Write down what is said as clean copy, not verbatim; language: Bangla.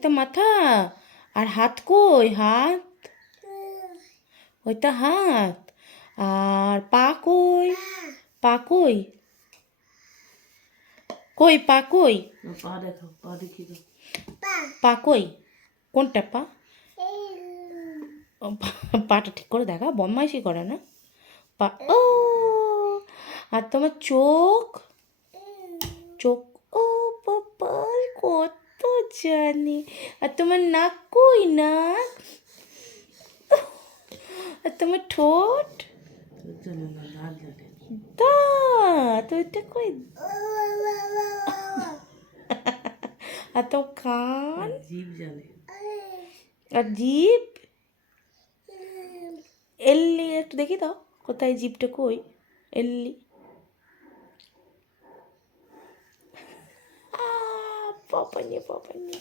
তো মাথা আর হাত কই হাত ওইটা হাত আর পা কই পা কই কই পা কই পা দেখাও, পা দেখিয়ে দাও। পা কই কোনটা পা ও, পাটা ঠিক করে দেখা বদমাইশি করে না পা ও আর তোমার চোখ চোখ ও বাবার কত জানি আর তোমার নাক কই নাক আর তোমার ঠোঁট জানে না, নাক জানে। দাঁত ওইটা কই আর তো কান জীব জানে। আর জিভ এল্লি একটু দেখি দাও কোথায় জিভটা কই এল্লি পাপানি পাপানি